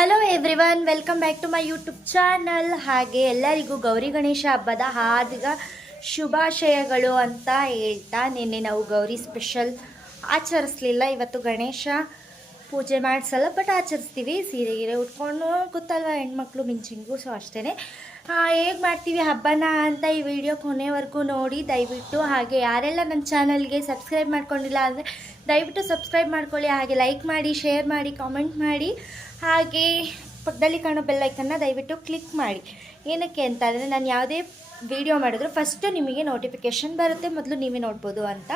Hello everyone, welcome back to my YouTube channel. ಹಾಗೆ ಎಲ್ಲರಿಗೂ ಗೌರಿ ಗಣೇಶ ಹಬ್ಬದ ಹಾರ್ದಿಕ ಶುಭಾಶಯಗಳು ಅಂತ ಹೇಳ್ತಾ, ನಿನ್ನೆ ನಾವು ಗೌರಿ ಸ್ಪೆಷಲ್ ಆಚರಿಸ್ಲಿಲ್ಲ. ಇವತ್ತು ಗಣೇಶ ಪೂಜೆ ಮಾಡಿಸಲ್ಲ, ಬಟ್ ಆಚರಿಸ್ತೀವಿ. ಸೀರೆ ಗೀರೆ ಉಟ್ಕೊಂಡು ಗೊತ್ತಲ್ವ ಹೆಣ್ಮಕ್ಳು ಮಿಂಚಿಂಗು. ಸೊ ಅಷ್ಟೇ ಹೇಗೆ ಮಾಡ್ತೀವಿ ಹಬ್ಬನ ಅಂತ ಈ ವಿಡಿಯೋ ಕೊನೆವರೆಗೂ ನೋಡಿ ದಯವಿಟ್ಟು. ಹಾಗೆ ಯಾರೆಲ್ಲ ನನ್ನ ಚಾನಲ್ಗೆ ಸಬ್ಸ್ಕ್ರೈಬ್ ಮಾಡ್ಕೊಂಡಿಲ್ಲ ಅಂದರೆ ದಯವಿಟ್ಟು ಸಬ್ಸ್ಕ್ರೈಬ್ ಮಾಡ್ಕೊಳ್ಳಿ. ಹಾಗೆ ಲೈಕ್ ಮಾಡಿ, ಶೇರ್ ಮಾಡಿ, ಕಾಮೆಂಟ್ ಮಾಡಿ. ಹಾಗೆ ಪಕ್ಕದಲ್ಲಿ ಕಾಣೋ ಬೆಲ್ಲೈಕನ್ನ ದಯವಿಟ್ಟು ಕ್ಲಿಕ್ ಮಾಡಿ. ಏನಕ್ಕೆ ಅಂತ ಅಂದರೆ ನಾನು ಯಾವುದೇ ವಿಡಿಯೋ ಮಾಡಿದ್ರು ಫಸ್ಟು ನಿಮಗೆ ನೋಟಿಫಿಕೇಷನ್ ಬರುತ್ತೆ, ಮೊದಲು ನೀವೇ ನೋಡ್ಬೋದು ಅಂತ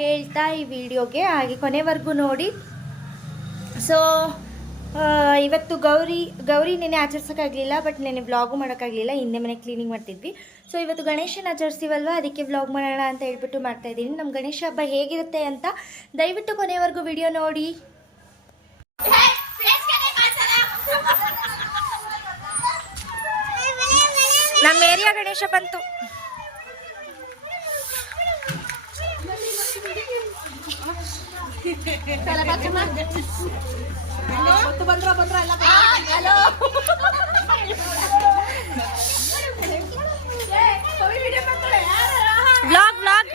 ಹೇಳ್ತಾ ಈ ವಿಡಿಯೋಗೆ ಹಾಗೆ ಕೊನೆವರೆಗೂ ನೋಡಿ. ಸೊ ಇವತ್ತು ಗೌರಿ ನೆನೆ ಆಚರಿಸೋಕ್ಕಾಗಲಿಲ್ಲ, ಬಟ್ ನೆನೆ ವ್ಲಾಗು ಮಾಡೋಕ್ಕಾಗಲಿಲ್ಲ. ಹಿಂದೆ ಮನೆ ಕ್ಲೀನಿಂಗ್ ಮಾಡ್ತಿದ್ವಿ. ಸೊ ಇವತ್ತು ಗಣೇಶನ ಆಚರಿಸ್ತೀವಲ್ವ, ಅದಕ್ಕೆ ವ್ಲಾಗ್ ಮಾಡೋಣ ಅಂತ ಹೇಳ್ಬಿಟ್ಟು ಮಾಡ್ತಾಯಿದ್ದೀನಿ. ನಮ್ಮ ಗಣೇಶ ಹಬ್ಬ ಹೇಗಿರುತ್ತೆ ಅಂತ ದಯವಿಟ್ಟು ಕೊನೆವರೆಗೂ ವಿಡಿಯೋ ನೋಡಿ. ನಮ್ಮ ಏರಿಯಾ ಗಣೇಶ ಬಂತು. ಬ್ಲಾಗ್ ಬ್ಲಾಗ್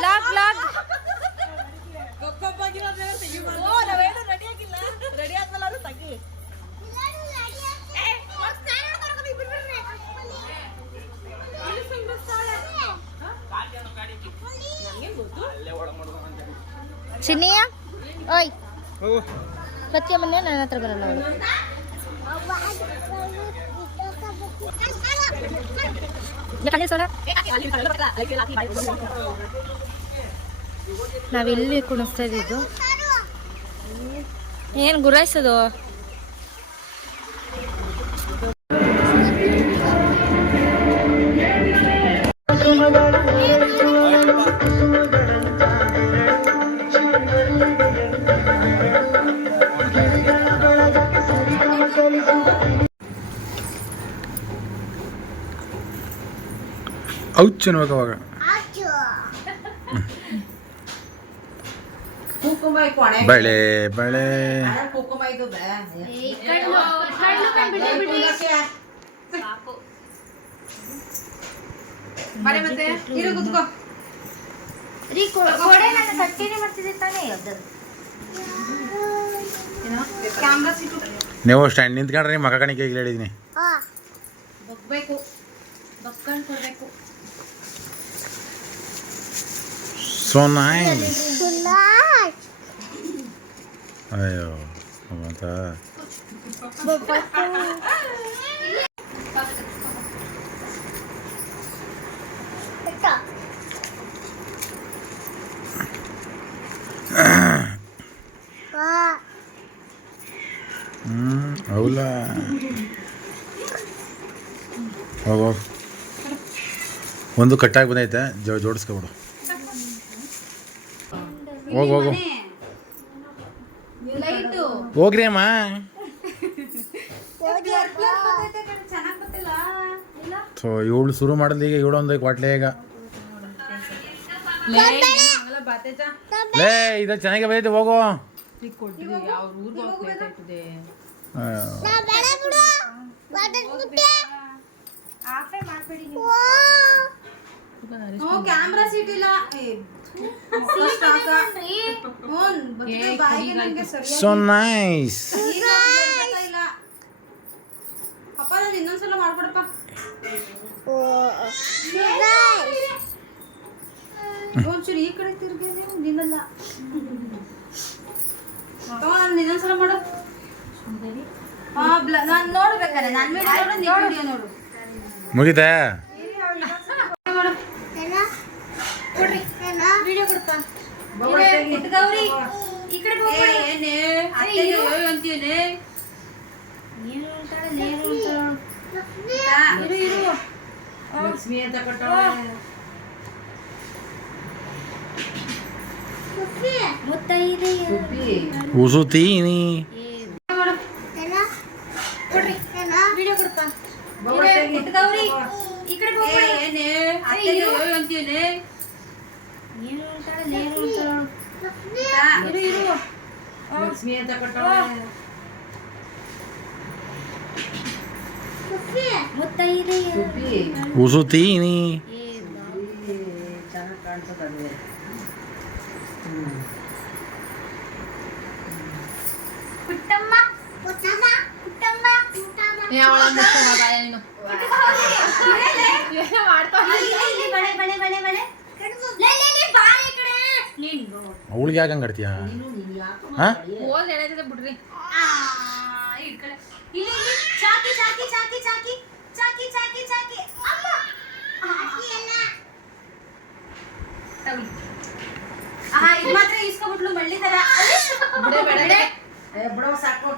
ಬ್ಲಾಗ್ ಬ್ಲಾಗ್ ಚಿನ್ನಿಯ ಓಯ್ ಸತ್ಯ ಮೊನ್ನೆ ನನ್ನ ಹತ್ರ ಬರಲ್ಲ ಅವಳು. ನಾವಿಲ್ಲಿ ಕುಣಿಸ್ತಾ ಇದ್ದಿದ್ದು ಏನು ಗುರಾಯಿಸೋದು. ಔಚ್ ಅನ್ಬೇಕವಾಗ. ಬಳೆ ಬಳೆ ನೀವು ಸ್ಟ್ಯಾಂಡ್ ನಿಂತ್ಕೊಂಡ್ರೆ ಮಗ ಕಣಿಕೆ ಈಗ ಹೇಳಿದೀನಿ. So nice. ಅಯ್ಯೋ ಅಂತ ಹೌಲ ಹೋಗೋ ಒಂದು ಕಟ್ಟಾಗಿ ಬಂದೈತೆ, ಜೋಡಿಸ್ಕೊಬಿಡು. ಹೋಗು ಹೋಗು ಹೋಗ್ರಿ ಅಮ್ಮ. ಇವಳು ಶುರು ಮಾಡಿದ್ಲು ಈಗ, ಇವಳು ಒಂದು ಕ್ವಾಟ್ಲೆ ಈಗ. ಲೇ ಇದು ಚೆನ್ನಾಗಿ ಬೈತೆ, ಹೋಗು. ಕ್ಯಾಮ್ರಾ ಸೀಟ್ ಇಲ್ಲ. So nice. ಅಪ್ಪ ನಾನು ಇನ್ನೊಂದ್ಸಲ ಮಾಡ್ಕೊಡಪ್ಪ. ಒಂಚೂರು ಈ ಕಡೆ ತಿರ್ಗಿದೆ ನಿನ್ನಲ್ಲ. ನಾನು ಇನ್ನೊಂದ್ಸಲ ಮಾಡು. ನಾನು ನೋಡ್ಬೇಕಾರೆ ನನ್ನ ವಿಡಿಯೋ ನೋಡು. ಮುಗಿತಾ ವಿಡಿಯೋ ಕೊಡಪ್ಪ. ಗೌರಿ ಈ ಕಡೆ ಅಂತೀನೆ. ಲಕ್ಷ್ಮಿ ಅಂತ ಕೂಸುತ್ತೀನಿ. ವಿಡಿಯೋ ಕೊಡಪ್ಪ. ಗೌರಿ ಈ ಕಡೆ ಅಂತೀನೆ. ಲಕ್ಷ್ಮಿ ಅಂತ ಮುತ್ತೈದೆಯ ಉಸುತ್ತೀನಿ ಚೆನ್ನಾಗಿ ಕಾಣಿಸ್ತದೆ. ಪುಟ್ಟಮ್ಮ ಪುಟ್ಟಮ್ಮ ಪುಟ್ಟಮ್ಮ ಬಳೆ ಬಳೆ ಬಳೆ ಬಳೆ ಲೇ, ಲೇ, ಲೇ, ಬಾ ಈ ಕಡೆ. ನೀನು ಅವಳಿಗೆ ಯಾಕೆ ಹಂಗೆ ಆಡ್ತೀಯ ಹಾಂ ಬಿಡ್ರಿ. ಇಟ್ಕೊಳ್ಳೆ. ಇಲ್ಲಿ ಇಲ್ಲಿ ಚಾಕಿ ಚಾಕಿ ಚಾಕಿ ಚಾಕಿ ಚಾಕಿ ಚಾಕಿ ಚಾಕಿ ಅಮ್ಮ ತಗೊಳ್ಳಿ. ಇದು ಮಾತ್ರ ಇಸ್ಕೊಬಿಟ್ಲು ಮಳ್ಳಿ ತರ. ಬಿಡೋ ಸಾಕು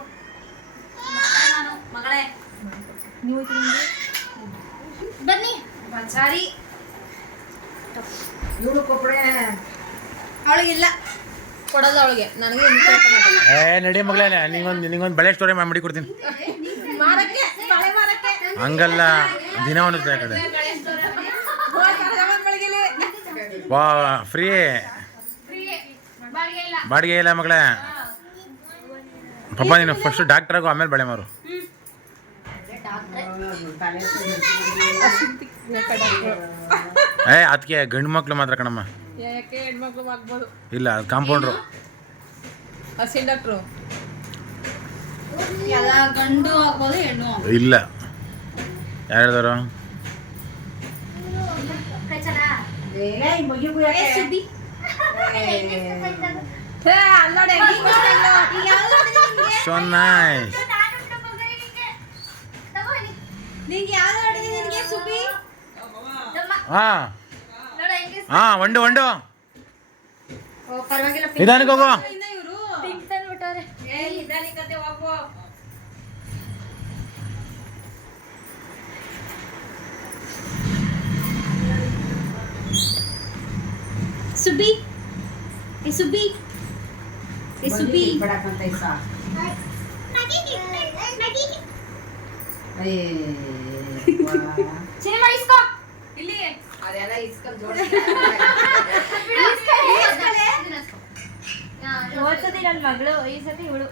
ನಾನು ಮಗಳೇ ನೀವು ಬನ್ನಿ ಬಚಾರಿ ಇವಳು ಕೊಬ್ಬಳೆ ಅವಳಿಗಿಲ್ಲ ಕೊಡೋದು ಅವಳಿಗೆ. ನನಗೆ ನಡಿ ಮಗಳೇ ನಿಂಗೊಂದು ಬಳೆ ಸ್ಟೋರಿ ಮಾಡಿ ಕೊಡ್ತೀನಿ ಮಾರಕ್ಕೆ ಬಳೆ ಮಾರಕ್ಕೆ ಹಂಗಲ್ಲ ದಿನ ಒಂದು ಕಡೆ ವಾ ಫ್ರೀ ಬಾಡಿಗೆ ಇಲ್ಲ ಮಗಳೇ ಪಾಪ ನೀನು ಫಸ್ಟ್ ಡಾಕ್ಟರ್ ಆಗು ಆಮೇಲೆ ಬಳೆ ಮಾರು ಅದಕ್ಕೆ ಗಂಡು ಮಕ್ಳು ಮಾತ್ರ ಕಣಮ್ಮ ಯಾಕೆ ಹೆಣ್ಮಕ್ಳು ಆಗ್ಬೋದು? ಇಲ್ಲ ಅದು ಕಾಂಪೌಂಡ್ರು ಹಸಿ ಡಾಕ್ಟ್ರು ಎಲ್ಲ ಗಂಡು ಆಗ್ಬೋದು ಹೆಣ್ಣು ಇಲ್ಲ ಯಾರು ಹೇಳಿದವರು ಸೊ ನೈಸ್ ಹಾಂ ಹಾಂ ಒಂಡು ನಿಧಾನಕ್ಕೆ ಹೋಗು ಸುಬ್ಬಿ ಏ ಸುಬ್ಬಿ ಏ ಸುಬ್ಬಿ ಸಿನಿಮಾ ಇಸ್ಕೋ ಇಲ್ಲಿ ಅದೆಲ್ಲ ಇಸ್ಕೊಂಡು ಓದ್ಸತಿ ನನ್ನ ಮಗಳು ಈ ಸತಿ ಇವಳು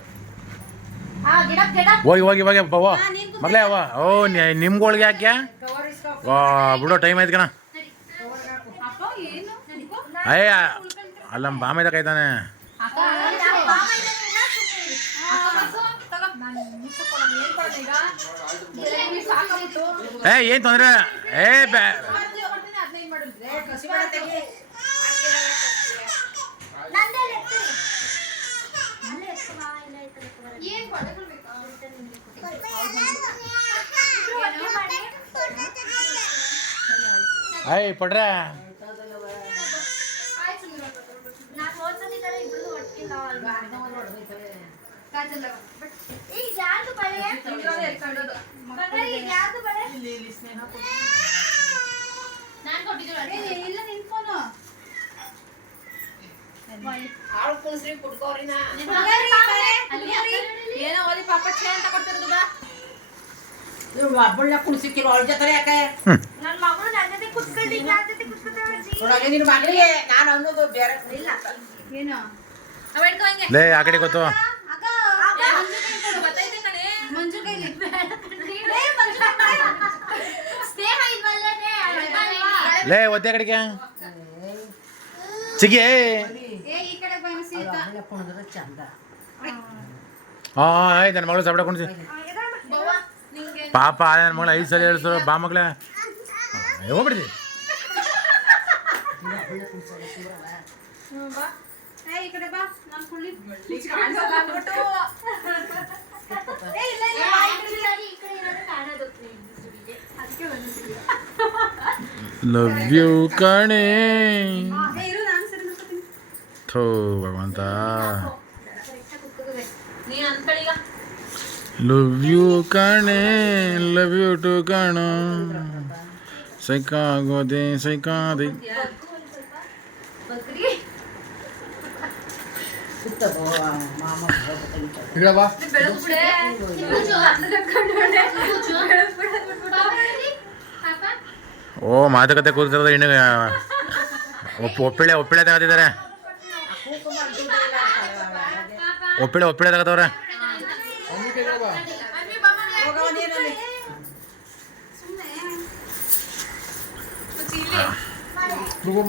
ಗಿಡ ಗಿಡ ಹೋಗಿ ಅವ್ವ ಮಗಳೇ ಅವ್ವ ಓ ನಿಮ್ಗಳಿಗೆ ಯಾಕೆ ವಾ ಬಿಡೋ ಟೈಮ್ ಆಯ್ತು ಕಣ ಅಯ್ಯ ಅಲ್ಲ ನಮ್ಮ ಬಾಮ ಕಾಯ್ತಾನೆ ಏನು ತೊಂದರೆ ಪಡ್ರೆ ಏನೋ ಓದಿ ಪಾಪ ಅಂತ ಕೊಡ್ತಿರೋದು ಒಬ್ಬಳ ಕುಣಿಸಿಕ್ಕಿರೋ ಅವಳ ಜೊತೆ ಯಾಕೆ ನನ್ನ ಮಗಳು ನನ್ನ ಜೊತೆ ಕುತ್ಕೊಳ್ಳಿ ನನ್ನ ಜೊತೆ ಕುತ್ಕೊತಾಳೆ ನಿನ್ನ ಮಗಳಿಗೆ ನಾನು ಅನ್ನೋದು ಬೇರೆ ಇಲ್ಲ ಏನು ಲೇ ಆ ಕಡೆ ಗೊತ್ತು ಮಂಜು ಕೈಲಿ ಸ್ನೇಹ ಇಲ್ವಲ್ಲೇ ಲೇ ಒದ್ದೆ ಕಡೆಗೆ ಚಿಗಿ ಈ ಕಡೆ ಬನ್ನಿಸಿತಾ ಚಂದ ಆಯ್ತು ನನ್ನ ಮಗಳು ಸಬಡ ಕುಣಿಸಿ ಪಾಪ ನನ್ನ ಮಗಳು 5 ಸಲ ಹೇಳ್ಸೋ ಬಾ ಮಗಳೇ ಹೋಗ್ಬಿಡ್ತಿ ಈ ಕಡೆ ಬಾ ನಾನು ಕುಳ್ಳಿ ಲವ್ ಯು ಕಣೆ ಥೋ ಭಗವಂತ ಲವ್ ಯು ಕಣೆ ಲವ್ ಯು ಟು ಕಣ ಸೈಕಾಗೋದೆ ಸೈಕಾದೆ ಓ ಮಾತುಕತೆ ಕೂತಿರೋದು ಇನ್ನು ಒಪ್ಪಿಳೆ ತಗೋತಿದ್ದಾರೆ ಒಪ್ಪಿಳೆ ತಗೋತವ್ರೆ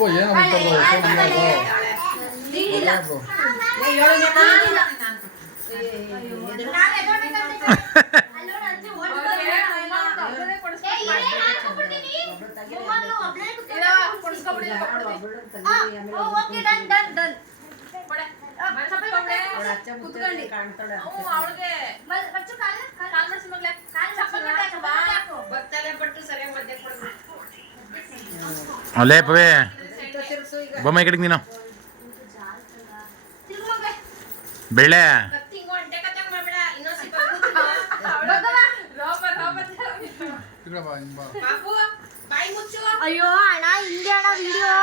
ಏನು ಮಾತಾಡೋದು ನೀಡಿಲ್ಲ. ಅಲ್ಲೇ ಪವೇ ಬೊಮ್ಮ ಈ ಕಡೆಗೆ ನೀನು ಬೆಳ್ಳೆ ಅಯ್ಯೋ ಅಣ್ಣ ಹಿಂಗೆ ಅಣ್ಣ ವಿಡಿಯೋ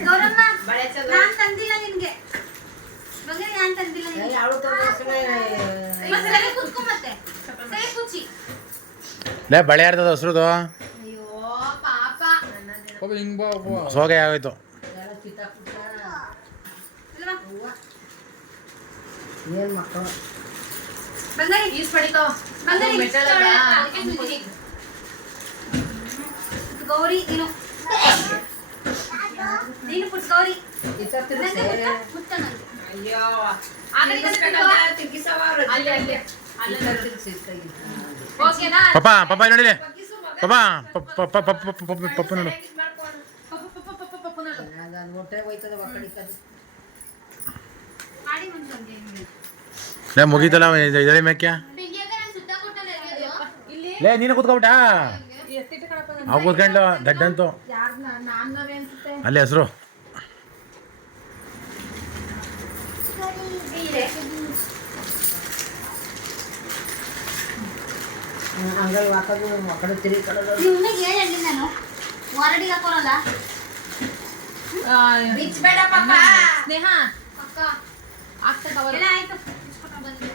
ಗೌರಮ್ಮ ನಾನ್ ತಂದಿಲ್ಲ ನಿನ್ಗೆ ಬಂಗಾರಿ ನಾನ್ ತಂದಿಲ್ಲ ನಿನ್ಗೆ ಕುತ್ಕೊ ಮತ್ತೆ ಸರಿ ಕುಚ್ಚಿ ಲೇ ಬಳೆ ಯಾರ್ದದ ಹಸ್ರದು ಅಯ್ಯೋ ಪಾಪ ಪಾಪ ಹಿಂಗೆ ಬಾ ಬಾ ಸೋಗೆ ಆಗೋಯ್ತು ಏನು ಮಕ್ಕಳು ಬಂಗಾರಿ ಈಸ್ ಪಡಿಕೋ ಬಂಗಾರಿ ಗೌರಿ ನೀನು ಪುಟ್ ಗೌರಿ ಪುಟ್ಟ ನಂಗೆ ಅಯ್ಯೋ ಓಕೆನಾ ಪಪ್ಪ ಪಪ್ಪ ನೋಡಿಲೆ ಪಪ್ಪ ಪಪ್ಪ ನೋಡು ಹೊಟ್ಟೆ ಹೋಯ್ತದ ಮಕ್ಕಳಿಗೆ ಮಾಡಿ ಮುಂದೆ ಲೇ ಮುಗೀತಲ್ಲ ಇದಳೆ ಮೇಕ್ಯ ಬಿಗಿಯಾಗ ನಾನು ಸುತ್ತ ಕೊಟ್ಟಲ್ಲ ಇಲ್ಲಿ ಲೇ ನೀನು ಕೂತ್ಕೊಬಿಟ್ಟ ಅವು ಕೂತ್ಕೊಂಡು ದಡ್ಡಂತು ಅಲ್ಲಿ ಹೆಸರು ಅಂಗಡಿ ಹಾಕೋದು ಮಕ್ಕಳು ತಿರುಗಿ ಕಡೋದು ನಿಮ್ಗೆ ಹೇಳಿ ನಾನು ವಾರಡಿಗೆ ಹಾಕೋರಲ್ಲ ಬಿಚ್ಚಬೇಡ ಪಾಪ ಸ್ನೇಹ ಅಕ್ಕ ಆಗ್ತದ ಎಲ್ಲ ಆಯ್ತು ಬಂದೆ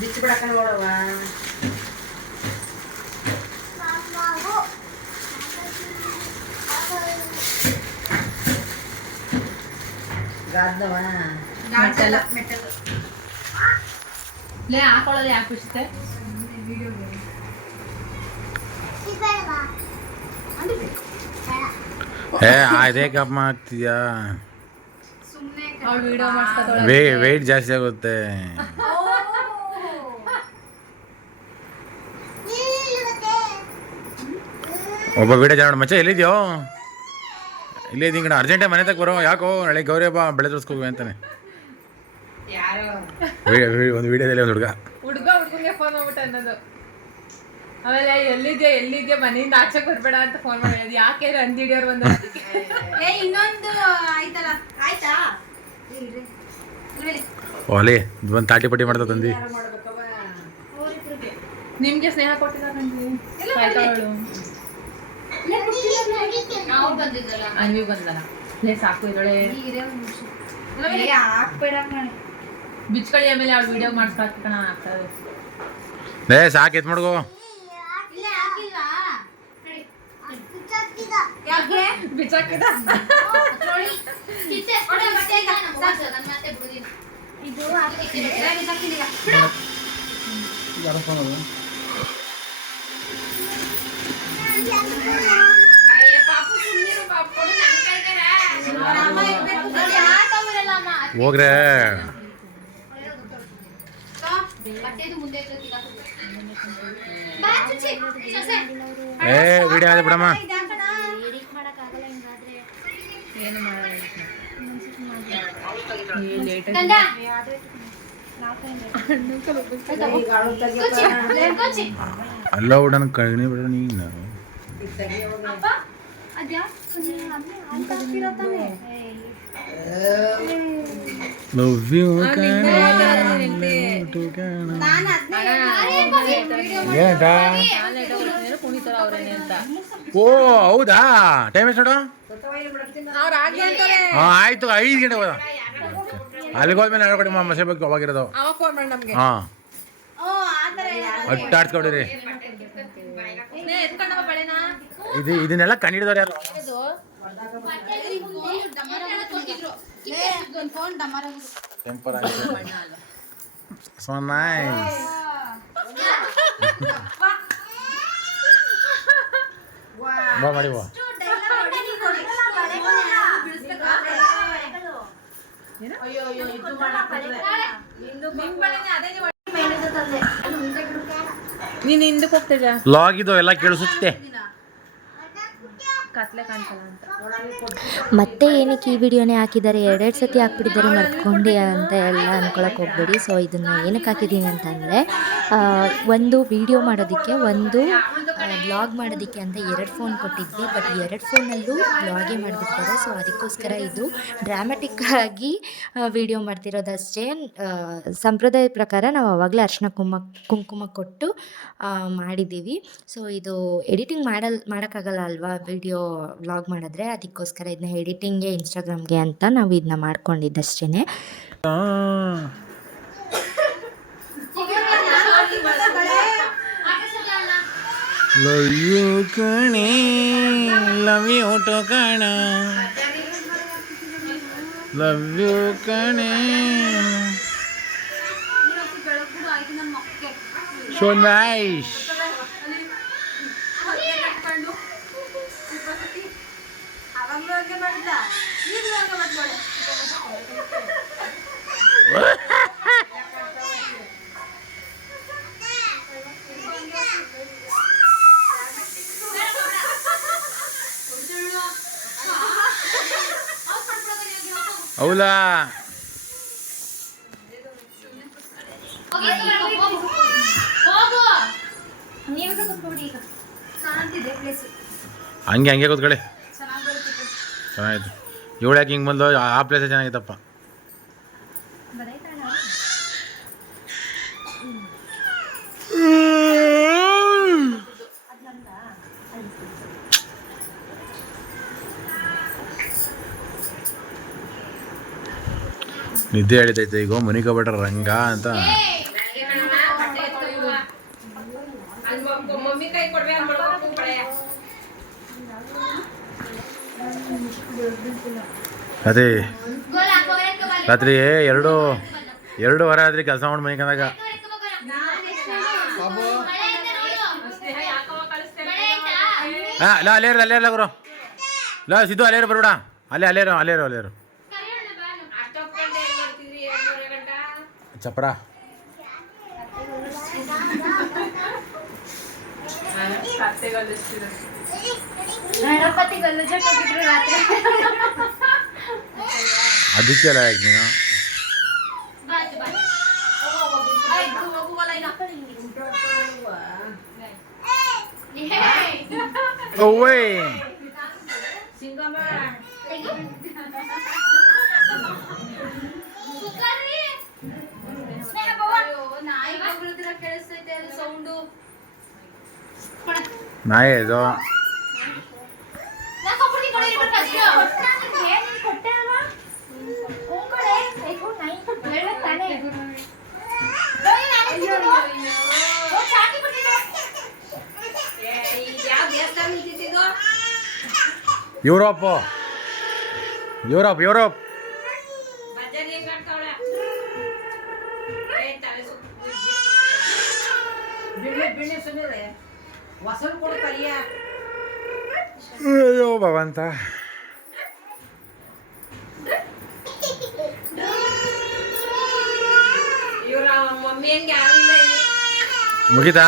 ಬಿಚ್ಚಬೇಡ ಕಣ ನೋಡವ್ವ ಗಾದ್ನವ ಮೆಟ್ಟಲ ಮೆಟ್ಟಲು ಲೇ ಹಾಕೊಳ್ಳೋದು ಯಾಕೆ ಬಿಚ್ಚುತ್ತೆ ಅದೇ ಕಪ್ ಮಾಡ್ತೀಯಾ ಸುಮ್ಮನೆ ಅವಳು ವಿಡಿಯೋ ಮಾಡ್ಸ್ಕೊತಾಳೆ ವೆಯ್ಟ್ ಜಾಸ್ತಿ ಆಗುತ್ತೆ ಒಬ್ಬ ವಿಡಿಯೋ ಜಾಣ ಮಚ್ಚ ಎಲ್ಲಿದ್ಯೋ ಇಲ್ಲೇ ಇದ್ದೀನಿ ಕಣ ಅರ್ಜೆಂಟೇ ಮನೆ ತಗ ಬರೋ ಯಾಕೋ ನಾಳೆ ಗೌರಿ ಹಬ್ಬ ಬೆಳೆ ತೋರಿಸ್ಕೋಬೇಕು ಅಂತಾನೆ ಯಾರು ಒಂದು ವಿಡಿಯೋದಲ್ಲಿ ಒಂದು ಹುಡುಗ ಹುಡುಗಂಗೆ ಫೋನ್ ಮಾಡ್ಬಿಟ್ಟು ಅನ್ನೋದು ಆಮೇಲೆ ಎಲ್ಲಿದ್ಯಾ ಮನೆಯಿಂದ ಆಚೆ ಬರ್ಬೇಡ ಅಂತ ಫೋನ್ ಮಾಡೋದು ಯಾಕೆ ರಂಜಿಡಿಯವ್ರು ಬಂದ ಏ ಇನ್ನೊಂದು ಆಯ್ತಲ್ಲ ಆಯ್ತಾ ಇಲ್ರಿ ಇಲ್ರಿ ಓಲಿ ಒಂದು ತಾಟಿ ಪಟ್ಟಿ ಮಾಡ್ತಾ ತಂದು ನಿಮ್ಗೆ ಸ್ನೇಹ ಕೊಟ್ಟಿದ್ದಾರೆ ನಾವು ಬಂದಿದ್ದಲ್ಲ ಅನ್ವಿ ಬಂದಲ್ಲ ಲೇ ಸಾಕು ಇದೊಳೆ ಹಾಕ್ಬೇಡ ಕಣೆ ಬಿಚ್ಕಳಿ ಆಮೇಲೆ ಅವ್ಳು ವಿಡಿಯೋ ಮಾಡಿಸ್ಕೊಳ್ತಿ ಕಣ ಆಗ್ತದೆ ಲೇ ಸಾಕು ಎತ್ ಮಾಡ್ಕೋ ಇಲ್ಲ ಹಾಕಿಲ್ಲ ಯಾಕೆ ಬಿಚ್ಚಾಕಿದ ನೋಡಿ ಕಿಚ್ಚೆ ಒಡೆ ಬಟ್ಟೆ ಈಗ ಸಾಕು ನನ್ನ ಮತ್ತೆ ಬಿಡುದಿಲ್ಲ ಇದು ಹಾಕಿಲ್ಲ ಬಿಸಾಕಿಲ್ಲ ಬಿಡು ಯಾರ ಫೋನ್ ಅದು ಅಯ್ಯ ಪಾಪು ಸುಮ್ಮನಿರು ಪಾಪು ಕೊಡು ನನ್ನ ಕೈಗಾರ ಅಮ್ಮ ಇರ್ಬೇಕು ಅಲ್ಲಿ ಆಟ ಬರಲ್ಲ ಅಮ್ಮ ಹೋಗ್ರೆ ಬಟ್ಟೆದು ಮುಂದೆ ಇರ್ಬೇಕಿಲ್ಲ ಬಾ ಚುಚ್ಚಿ ಸೊಸೆ ಏ ವಿಡಿಯೋ ಆದ ಬಿಡಮ್ಮ ಎಡಿಟ್ ಮಾಡಕ್ ಆಗಲ್ಲ ಹಿಂಗಾದ್ರೆ ಏನು ಮಾಡೋದು ಗಂಡ ಕೊಚ್ಚಿ ಅಲ್ಲ ಹುಡನ ಕೈನೇ ಬಿಡ ನೀನು ಅಪ್ಪ ಅದ್ಯಾ ಅಂತ ಹಾಕ್ತಿರೋ ತಾನೆ ಲವ್ ಯು ನಾನು ಅದನ್ನೇ ಏನಂತ ಕುಣಿತಾರ ಅವ್ರೇನೆ ಅಂತ ಓ ಹೌದಾ ಟೈಮ್ ಎಷ್ಟು ನೋಡು ಅವ್ರು ಆಗ್ಲಿ ಅಂತಾರೆ ಹಾಂ ಆಯ್ತು 5 ಗಂಟೆ ಹೋದ ಅಲ್ಲಿಗೆ ಹೋದ್ಮೇಲೆ ಎರಡು ಕಡೆ ಮಸೆ ಬಗ್ಗೆ ಅವಾಗಿರೋದು ಅವಾಗ ಫೋನ್ ಮಾಡಿ ನಮ್ಗೆ ಹಾಂ ಓ ಆ ಥರ ಅಟ್ಟಾಡ್ಸ್ಕೊಡಿರಿ ಎತ್ಕೊಂಡವ ಬಳೆನಾ ಇದನ್ನೆಲ್ಲ ಕಂಡಿಡಿದವ್ರು ಯಾರು? Temper so nice. ಬಾ ಮಾಡಿ ಬಾ. ನೀನು ಹಿಂದಕ್ಕೆ ಹೋಗ್ತಿದ್ಯಾ? ಲಾಗ್ ಇದು ಎಲ್ಲ ಕೇಳಿಸುತ್ತೆ. ಕತ್ಲೆ ಕಾಣ್ಸಲ್ಲ ಅಂತ. ಮತ್ತೆ ಏನಕ್ಕೆ ಈ ವಿಡಿಯೋನೇ ಹಾಕಿದ್ದಾರೆ, ಎರಡೆರಡು ಸತಿ ಹಾಕ್ಬಿಟ್ಟಿದ್ದಾರೆ ಮರ್ತ್ಕೊಂಡು ಅಂತ ಎಲ್ಲ ಅನ್ಕೊಳಕ್ಕೆ ಹೋಗ್ಬೇಡಿ. ಸೊ ಇದನ್ನು ಏನಕ್ಕೆ ಹಾಕಿದ್ದೀನಿ ಅಂತಂದರೆ ಒಂದು ವಿಡಿಯೋ ಮಾಡೋದಕ್ಕೆ, ಒಂದು ವ್ಲಾಗ್ ಮಾಡೋದಕ್ಕೆ ಅಂತ 2 ಫೋನ್ ಕೊಟ್ಟಿದ್ವಿ. ಬಟ್ 2 ಫೋನಲ್ಲೂ ವ್ಲಾಗೇ ಮಾಡಿಬಿಡ್ತಾರೆ. ಸೊ ಅದಕ್ಕೋಸ್ಕರ ಇದು ಡ್ರಾಮ್ಯಾಟಿಕ್ಕಾಗಿ ವಿಡಿಯೋ ಮಾಡ್ತಿರೋದಷ್ಟೇ. ಸಂಪ್ರದಾಯ ಪ್ರಕಾರ ನಾವು ಆವಾಗಲೇ ಅರಿಶಿನ ಕುಂಕುಮ ಕೊಟ್ಟು ಮಾಡಿದ್ದೀವಿ. ಸೊ ಇದು ಎಡಿಟಿಂಗ್ ಮಾಡೋಕ್ಕಾಗಲ್ಲ ಅಲ್ವಾ ವಿಡಿಯೋ ವ್ಲಾಗ್ ಮಾಡಿದ್ರೆ, ಅದಕ್ಕೋಸ್ಕರ ಇದನ್ನ ಎಡಿಟಿಂಗ್ಗೆ ಇನ್ಸ್ಟಾಗ್ರಾಮ್ಗೆ ಅಂತ ನಾವು ಇದನ್ನ ಮಾಡ್ಕೊಂಡಿದ್ದಷ್ಟೇ. ಲವ್ ಯು ಕಣೆ, ಲವ್ ಯು ಟು ಕಣ, ಲವ್ ಯು ಕಣೆ. So nice. ಹೌದಾ? ಹಂಗೆ ಕೂತ್ಕೊಳ್ಳಿ. ಚೆನ್ನಾಗಿತ್ತು. ಇವಳು ಯಾಕೆ ಹಿಂಗೆ ಬಂದು? ಆ ಪ್ಲೇಸೇ ಚೆನ್ನಾಗಿತ್ತಪ್ಪ. ನಿದ್ದೆ ಹೇಳಿದೈತೆ ಈಗ ಮನಿಕೋಬಿಟ್ರ ರಂಗ ಅಂತ. ಅದೇ ರಾತ್ರಿ 2:30 ಆದ್ರಿ ಕೆಲಸ ಮಾಡಿ ಮನಿಕೊಂಡಾಗ. ಅಲ್ಲೇ ಗುರು. ಸಿದ್ದು ಅಲ್ಲೇರು ಬರ್ಬೇಡ. ಅಲ್ಲೇರು ಚಪ್ರ. ಅದಕ್ಕೆ ಅಲ್ಲ ಯಾಕೆ ನೀನು? ಓವೇ ನಾಯಿ ಇದು. ಯುರೋಪ್ ಅಯ್ಯೋ ಭಗವಂತ. ಮುಗಿತಾ?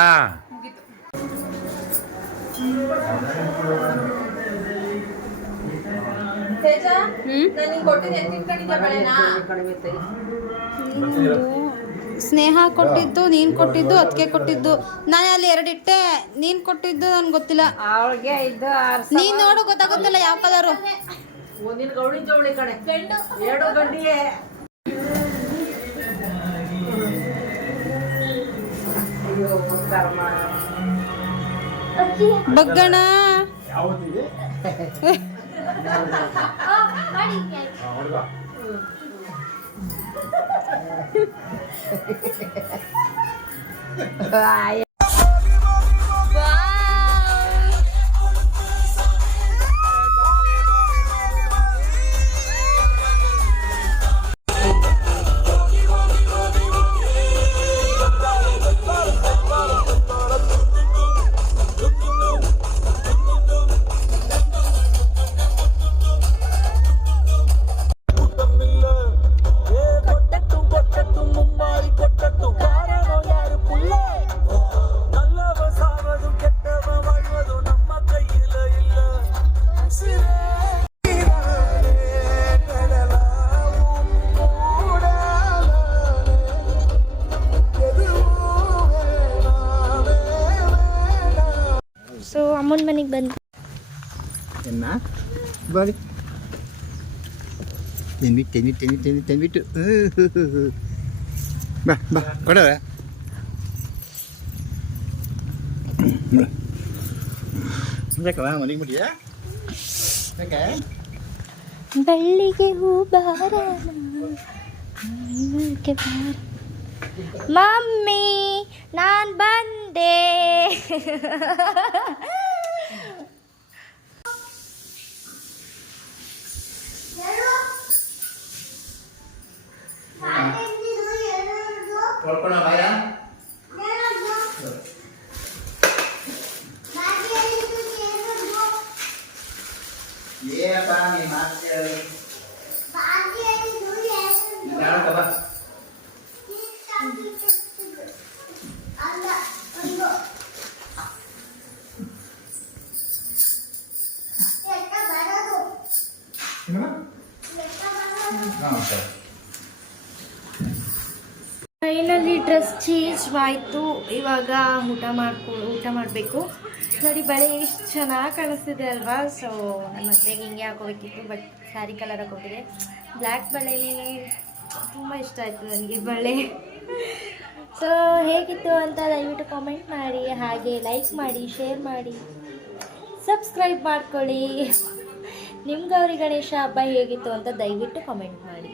ಸ್ನೇಹ ಕೊಟ್ಟಿದ್ದು, ನೀನು ಕೊಟ್ಟಿದ್ದು, ಅದಕ್ಕೆ ಕೊಟ್ಟಿದ್ದು. ನಾನು ಅಲ್ಲಿ 2 ಇಟ್ಟೆ, ನೀನು ಕೊಟ್ಟಿದ್ದು ನನ್ಗೆ ಗೊತ್ತಿಲ್ಲ. ನೀನು ನೋಡು ಗೊತ್ತಾಗುತ್ತಲ್ಲ ಯಾವ ಕಲರು. ಬಗ್ಗಣ ಅಮ್ಮನ ಮನೆಗೆ ಬಂದು ಎನ್ನ ಬಾರಿ ತೆನ್ಬಿಟ್ಟು ಬಾ ಬಾ ಕೊಡವ ಯಾಕವ ಮನೆಗೆ ಮುಟ್ಟಿಯಾ ಯಾಕೆ ಬೆಳ್ಳಿಗೆ ಹೂ ಬಾರ ಮಮ್ಮಿ ನಾನು ಬಂದೆ. ಕೊಡ್ಕೊಳ ಬಾಯ ಏನಪ್ಪ ನೀ ಮಾಡ್ತೀಯ ಬಾ ಫೈನಲಿ ಡ್ರೆಸ್ ಚೇಂಜ್ ಆಯಿತು. ಇವಾಗ ಊಟ ಮಾಡಬೇಕು. ನೋಡಿ ಬಳೆ ಎಷ್ಟು ಚೆನ್ನಾಗಿ ಕಾಣಿಸ್ತಿದೆ ಅಲ್ವಾ. ಸೊ ನನ್ನ ಮದುವೆಗೆ ಹಿಂಗೆ ಹಾಕೋಬೇಕಿತ್ತು, ಬಟ್ ಸ್ಯಾರಿ ಕಲರ್ ಹಾಕೋಗಿದೆ. ಬ್ಲ್ಯಾಕ್ ಬಳೆನೇ ತುಂಬ ಇಷ್ಟ ಆಯಿತು ನನಗೆ ಬಳೆ. ಸೊ ಹೇಗಿತ್ತು ಅಂತ ದಯವಿಟ್ಟು ಕಾಮೆಂಟ್ ಮಾಡಿ, ಹಾಗೆ ಲೈಕ್ ಮಾಡಿ, ಶೇರ್ ಮಾಡಿ, ಸಬ್ಸ್ಕ್ರೈಬ್ ಮಾಡ್ಕೊಳ್ಳಿ. ನಿಮ್ಮ ಗೌರಿ ಗಣೇಶ ಹಬ್ಬ ಹೇಗಿತ್ತು ಅಂತ ದಯವಿಟ್ಟು ಕಾಮೆಂಟ್ ಮಾಡಿ.